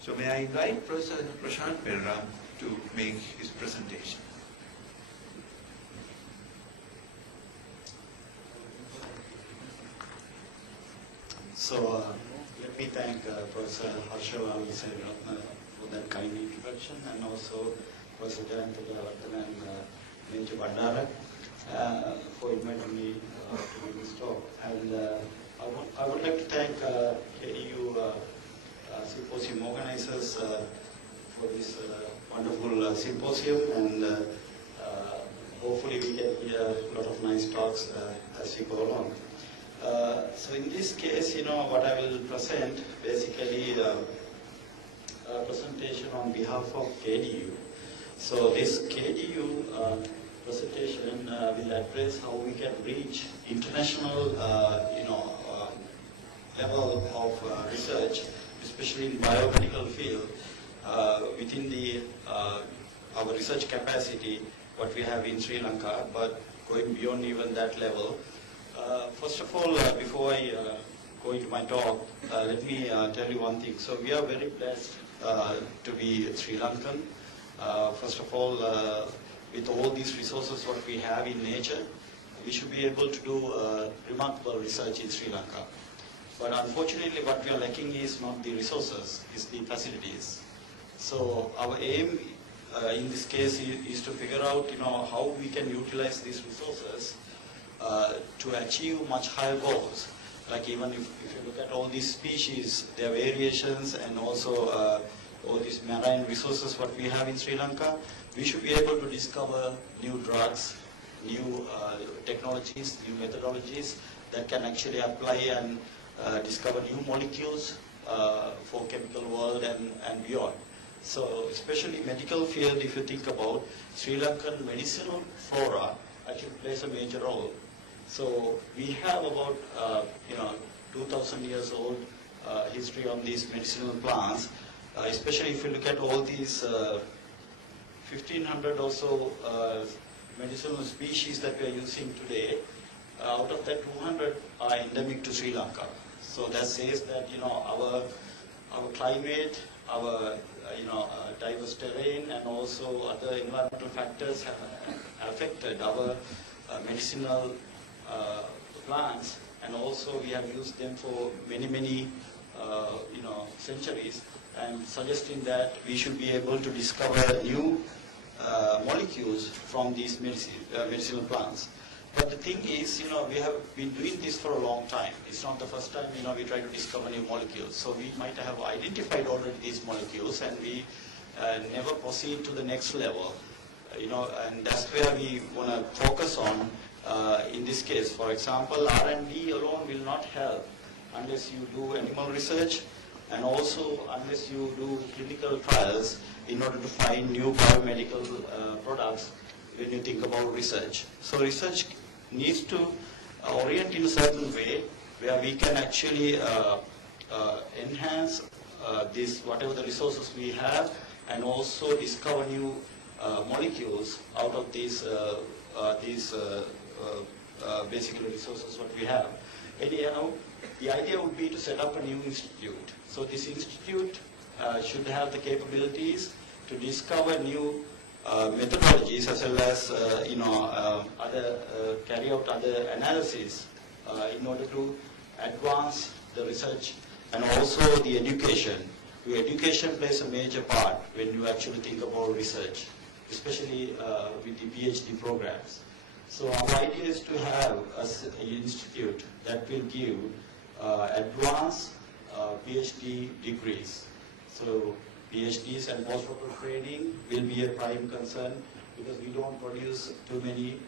So may I invite Professor Roshan Perera to make his presentation. So let me thank Professor Harshavan for that kind introduction, and also Professor Jayantha and Minju Bandara for inviting me to give this talk. And I would like to thank KDU symposium organizers for this wonderful symposium, and hopefully we can hear a lot of nice talks as we go along. So in this case, what I will present, basically a presentation on behalf of KDU. So this KDU presentation will address how we can reach international, level of research, especially in biomedical field, within the our research capacity, what we have in Sri Lanka, but going beyond even that level. First of all, before I go into my talk, let me tell you one thing. So we are very blessed to be Sri Lankan. First of all, with all these resources what we have in nature, we should be able to do remarkable research in Sri Lanka. But unfortunately, what we are lacking is not the resources, it's the facilities. So our aim in this case is to figure out, how we can utilize these resources to achieve much higher goals. Like even if you look at all these species, their variations, and also all these marine resources what we have in Sri Lanka, we should be able to discover new drugs, new technologies, new methodologies that can actually apply and discover new molecules for chemical world and beyond. So especially medical field, if you think about, Sri Lankan medicinal flora actually plays a major role. So we have about 2,000 years old history on these medicinal plants, especially if you look at all these 1,500 or so medicinal species that we are using today. Out of that, 200 are endemic to Sri Lanka. So that says that our climate, our diverse terrain, and also other environmental factors have affected our medicinal plants, and also we have used them for many centuries, and suggesting that we should be able to discover new molecules from these medicinal plants. But the thing is, we have been doing this for a long time. It's not the first time, we try to discover new molecules. So we might have identified already these molecules, and we never proceed to the next level. And that's where we want to focus on in this case. For example, R&D alone will not help unless you do animal research, and also unless you do clinical trials in order to find new biomedical products when you think about research. So research needs to orient in a certain way where we can actually enhance this, whatever the resources we have, and also discover new molecules out of these basically resources what we have. Anyhow, the idea would be to set up a new institute. So this institute should have the capabilities to discover new methodologies, as well as carry out other analysis in order to advance the research and also the education. Your education plays a major part when you actually think about research, especially with the PhD programs. So our idea is to have an institute that will give advanced PhD degrees. So PhDs and postdoctoral training will be a prime concern, because we don't produce too many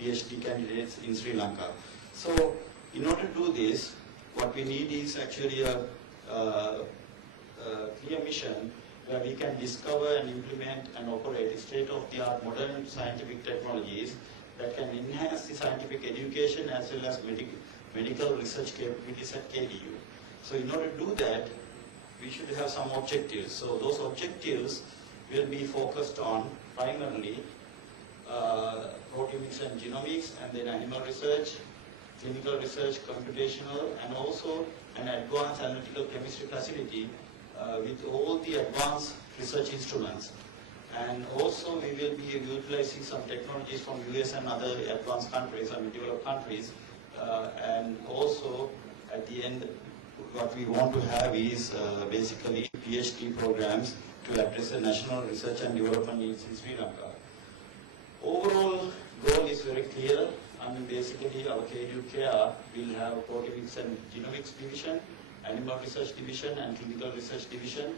PhD candidates in Sri Lanka. So in order to do this, what we need is actually a clear mission where we can discover and implement and operate state-of-the-art modern scientific technologies that can enhance the scientific education as well as medical research capabilities at KDU. So in order to do that, we should have some objectives. So those objectives will be focused on primarily proteomics and genomics, and then animal research, clinical research, computational, and also an advanced analytical chemistry facility with all the advanced research instruments. And also we will be utilizing some technologies from US and other advanced countries, developed countries. And also at the end, what we want to have is basically PhD programs to address the national research and development needs in Sri Lanka. Overall goal is very clear. Basically our KUKR will have proteomics and genomics division, animal research division and clinical research division,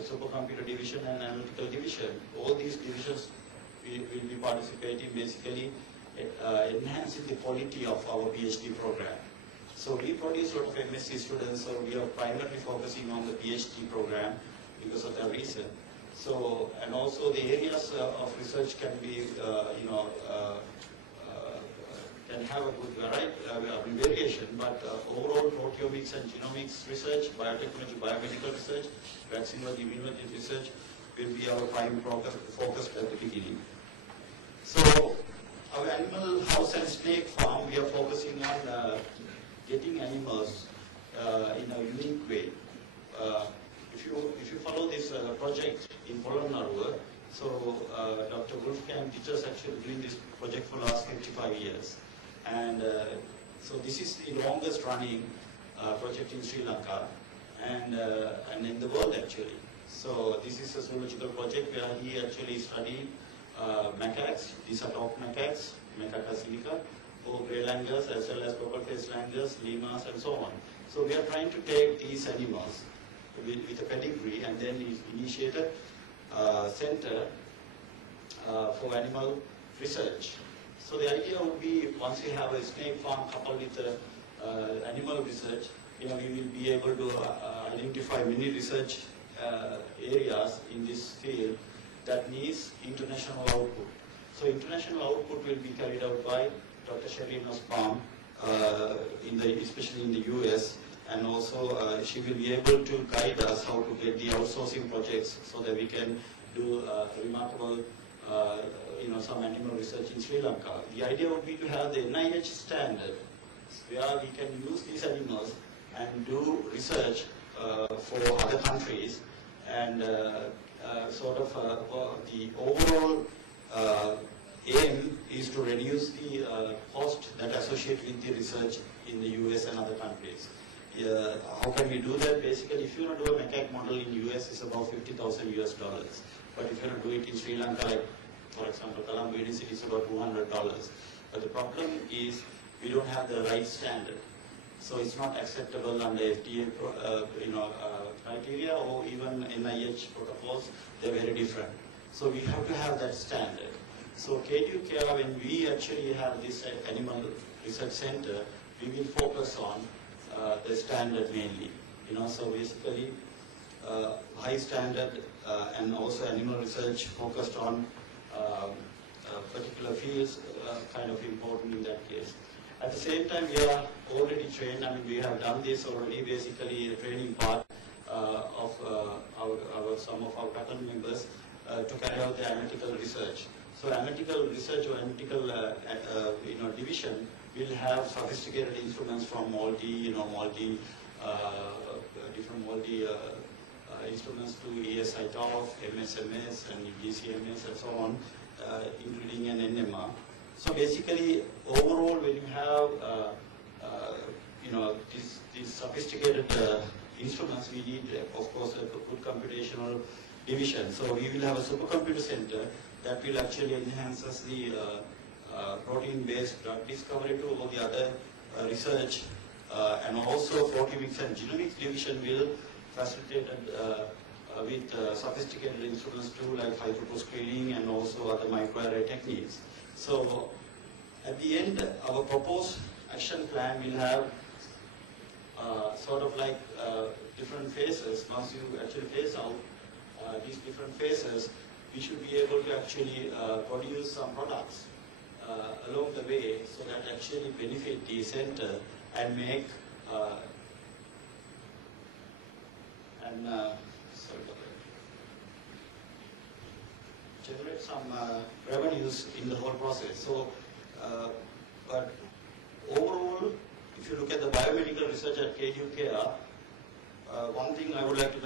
supercomputer division and analytical division. All these divisions will be participating basically enhancing the quality of our PhD program. So we produce a lot of MSc students, so we are primarily focusing on the PhD program because of that reason. So, and also the areas of research can be, can have a good variation, but overall proteomics and genomics research, biotechnology, biomedical research, vaccine-related immunology research will be our prime focus at the beginning. So, our animal house and snake farm, we are focusing on getting animals in a unique way. If you follow this project in Polonnaruwa, so Dr. Wolfgang Dieters actually doing this project for the last 55 years. And so this is the longest running project in Sri Lanka and in the world actually. So this is a zoological project where he actually studied macaques. These are top macaques, Macaca silica, or grey langurs as well as purple-faced langurs, lemurs and so on. So we are trying to take these animals with a pedigree and then initiated a center for animal research. So the idea would be once we have a snake farm coupled with animal research, we will be able to identify many research areas in this field that needs international output. So international output will be carried out by Dr. Sherina's farm, especially in the US, and also she will be able to guide us how to get the outsourcing projects so that we can do remarkable some animal research in Sri Lanka. The idea would be to have the NIH standard where we can use these animals and do research for other countries, and the overall aim is to reduce the cost that associated with the research in the US and other countries. How can we do that? Basically, if you want to do a macaque model in US, it's about $50,000 US. But if you want to do it in Sri Lanka, like for example, Colombo University, it's about $200. But the problem is we don't have the right standard. So it's not acceptable under FDA criteria or even NIH protocols. They're very different. So we have to have that standard. So KUKR, when we actually have this animal research center, we will focus on the standard mainly. So basically high standard and also animal research focused on particular fields kind of important in that case. At the same time, we are already trained. We have done this already. Basically, the training part of some of our pattern members to carry out the analytical research. So, analytical research or analytical division will have sophisticated instruments from different instruments to ESI-TOF, MSMS, and GCMS, and so on, including an NMR. So basically, overall, when you have these sophisticated instruments, we need, of course, a good computational division. So we will have a supercomputer center that will actually enhance us the protein-based drug discovery to all the other research, and also proteomics and genomics division will facilitate with sophisticated instruments too, like high-throughput screening and also other microarray techniques. So at the end, our proposed action plan will have different phases. Once you actually phase out these different phases, we should be able to actually produce some products along the way so that actually benefit the center and make generate some revenues in the whole process. So, but overall, if you look at the biomedical research at KUKR, one thing I would like to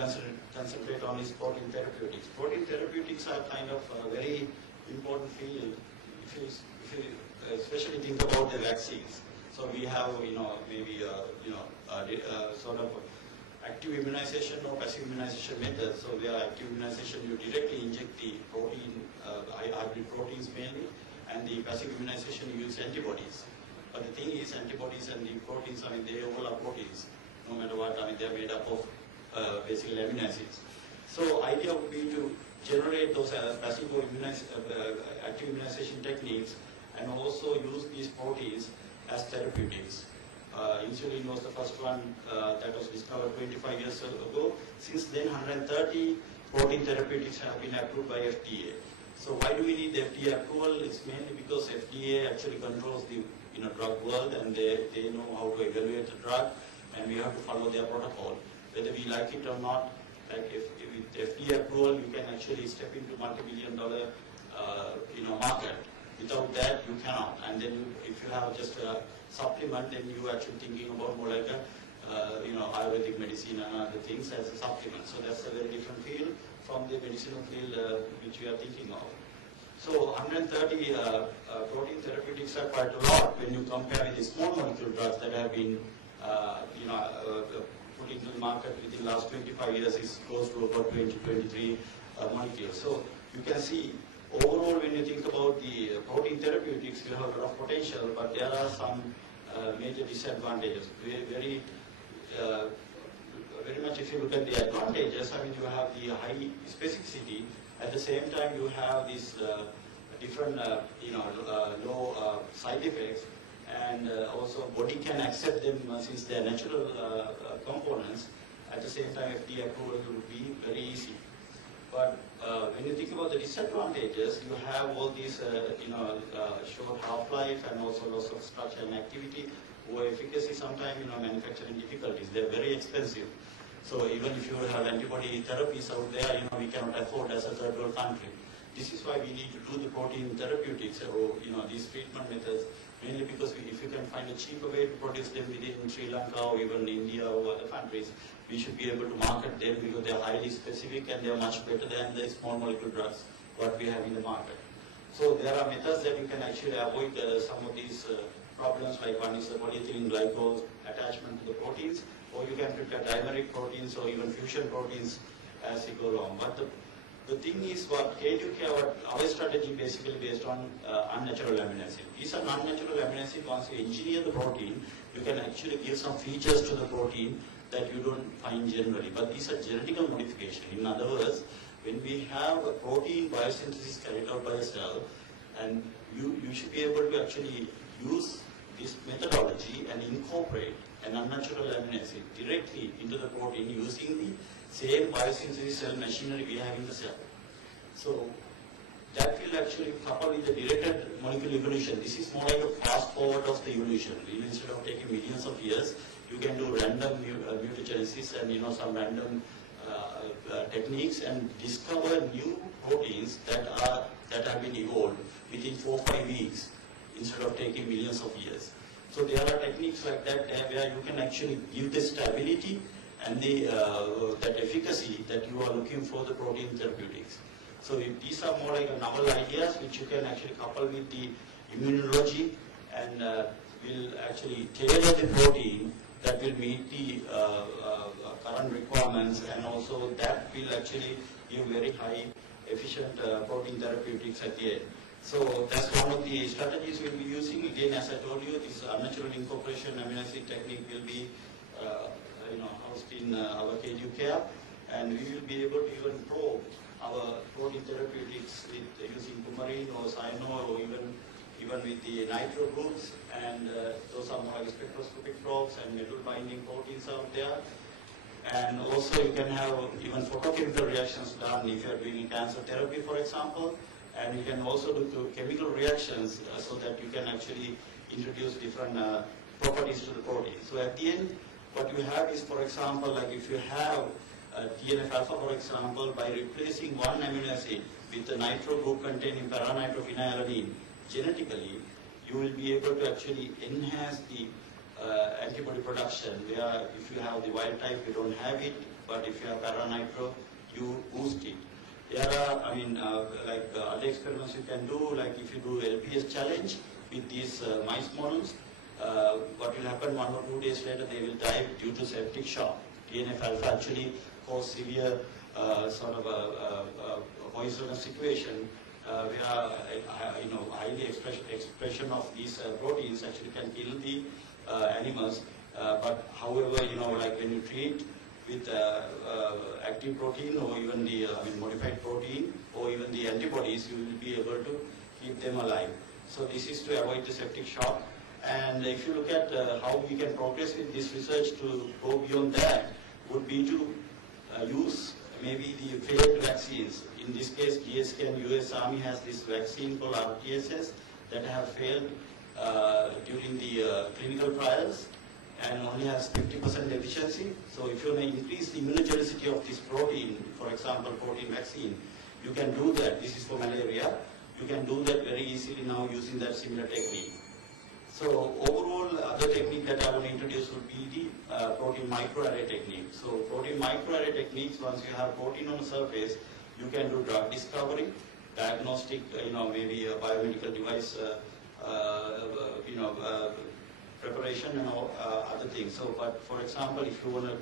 concentrate on is protein therapeutics. Protein therapeutics are kind of a very important field, if you especially think about the vaccines. So we have, maybe, sort of active immunization or passive immunization methods. So we are active immunization, you directly inject the protein, hybrid proteins mainly, and the passive immunization you use antibodies. But the thing is, antibodies and the proteins, they all are proteins, no matter what. They're made up of basically amino acids. So idea would be to generate those passive active immunization techniques and also use these proteins as therapeutics. Insulin was the first one that was discovered 25 years ago. Since then, 130 protein therapeutics have been approved by FDA. So why do we need the FDA approval? It's mainly because FDA actually controls the drug world, and they know how to evaluate the drug, and we have to follow their protocol. Whether we like it or not, like if with FDA approval, you can actually step into multi-billion-dollar market. Without that, you cannot. And then if you have just a supplement, then you are actually thinking about more like a Ayurvedic medicine and other things as a supplement. So that's a very different field from the medicinal field which we are thinking of. So 130 protein therapeutics are quite a lot when you compare with the small molecule drugs that have been put into the market within the last 25 years. Is close to about 20-23 molecules. So you can see overall when you think about the protein therapeutics, you have a lot of potential, but there are some major disadvantages. Very much if you look at the advantages, you have the high specificity. At the same time, you have these different, low side effects, and also body can accept them since they are natural components. At the same time, FDA approval will be very easy. But when you think about the disadvantages, you have all these, short half-life and also loss of structure and activity, or efficacy. Sometimes, manufacturing difficulties. They're very expensive. So even if you have antibody therapies out there, we cannot afford as a third world country. This is why we need to do the protein therapeutics, or these treatment methods, mainly because if you can find a cheaper way to produce them within Sri Lanka or even India or other countries, we should be able to market them because they are highly specific and they are much better than the small molecule drugs what we have in the market. So there are methods that you can actually avoid some of these problems, like one is the polyethylene glycol attachment to the proteins, or you can prepare dimeric proteins or even fusion proteins as you go along. But the thing is, what K2K, our strategy basically based on unnatural amino acid. These are non-natural amino acid. Once you engineer the protein, you can actually give some features to the protein that you don't find generally. But these are genetical modification. In other words, when we have a protein biosynthesis carried out by a cell, and you should be able to actually use this methodology and incorporate an unnatural amino acid directly into the protein using the same biosynthesis cell machinery we have in the cell. So that will actually couple with the directed molecular evolution. This is more like a fast forward of the evolution. Instead of taking millions of years, you can do random mutagenesis and some random techniques and discover new proteins that have been evolved within 4 or 5 weeks instead of taking millions of years. So there are techniques like that where you can actually give the stability and that efficacy that you are looking for the protein therapeutics. So these are more like novel ideas which you can actually couple with the immunology and will actually tailor the protein that will meet the current requirements, and also that will actually give very high efficient protein therapeutics at the end. So that's one of the strategies we'll be using. Again, as I told you, this unnatural incorporation amino acid technique will be housed in our K2K, and we will be able to even probe our protein therapeutics with using coumarin or cyano or even with the nitro groups, and those are more like spectroscopic probes and metal binding proteins out there. And also you can have even photochemical reactions done if you are doing cancer therapy, for example. And you can also do chemical reactions so that you can actually introduce different properties to the protein. So at the end, what you have is, for example, like if you have TNF-alpha, for example, by replacing one amino acid with the nitro group containing paranitrophenylalanine genetically, you will be able to actually enhance the antibody production, where if you have the wild type, you don't have it, but if you have paranitro, you boost it. There are, other experiments you can do, like if you do LPS challenge with these mice models, what will happen 1 or 2 days later, they will die due to septic shock. TNF alpha actually cause severe poisonous situation where highly expression of these proteins actually can kill the animals. But however, when you treat with active protein or even the modified protein or even the antibodies, you will be able to keep them alive. So this is to avoid the septic shock. And if you look at how we can progress with this research to go beyond that, would be to use maybe the failed vaccines. In this case, GSK and US Army has this vaccine called RTSS that have failed during the clinical trials and only has 50% efficiency. So if you want to increase the immunogenicity of this protein, for example, protein vaccine, you can do that. This is for malaria. You can do that very easily now using that similar technique. So overall, other technique that I want to introduce would be the protein microarray technique. So protein microarray techniques, once you have protein on the surface, you can do drug discovery, diagnostic, maybe a biomedical device, preparation and other things. So, but for example, if you want to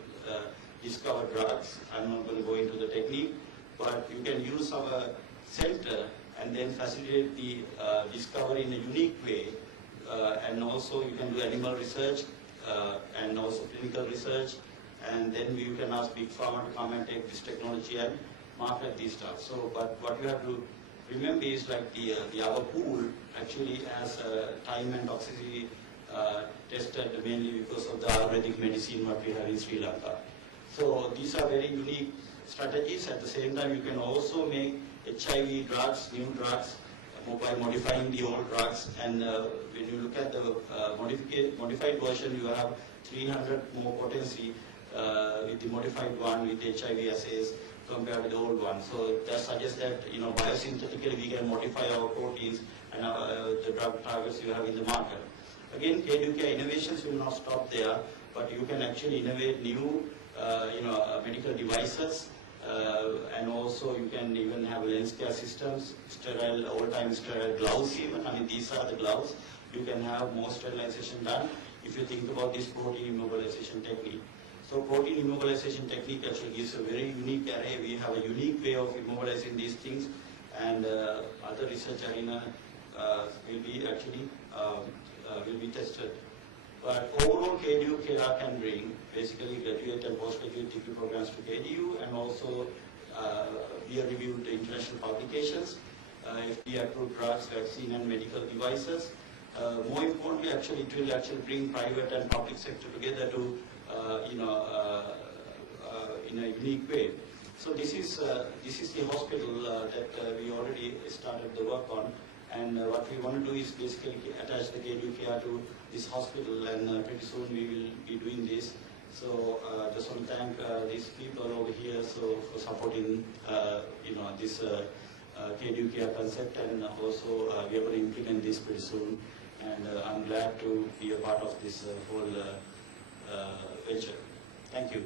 discover drugs, I'm not going to go into the technique, but you can use our center and then facilitate the discovery in a unique way. And also you can do animal research and also clinical research, and then you can ask big pharma to come and take this technology and market these stuff. So, but what you have to remember is like our pool actually has time and toxicity tested mainly because of the Ayurvedic medicine what we have in Sri Lanka. So these are very unique strategies. At the same time, you can also make HIV drugs, new drugs, by modifying the old drugs. And when you look at the modified version, you have 300 more potency with the modified one with HIV assays compared with the old one. So that suggests that biosynthetically we can modify our proteins and the drug targets you have in the market. Again, KDUK innovations will not stop there, but you can actually innovate new medical devices. And also you can even have lens care systems, sterile, all-time sterile gloves even. I mean, these are the gloves. You can have more sterilization done if you think about this protein immobilization technique. So protein immobilization technique actually gives a very unique array. We have a unique way of immobilizing these things, and other research arena will be actually will be tested. But overall, KDU, KRA can bring basically graduate and postgraduate degree programs to KDU, and also peer-reviewed international publications, FDA-approved drugs, vaccine, and medical devices. More importantly, actually, it will actually bring private and public sector together to, in a unique way. So this is the hospital that we already started the work on. And what we want to do is basically attach the KDUKR to this hospital, and pretty soon we will be doing this. So just want to thank these people over here for supporting this KDUKR concept, and also we are going to implement this pretty soon. And I'm glad to be a part of this whole venture. Thank you.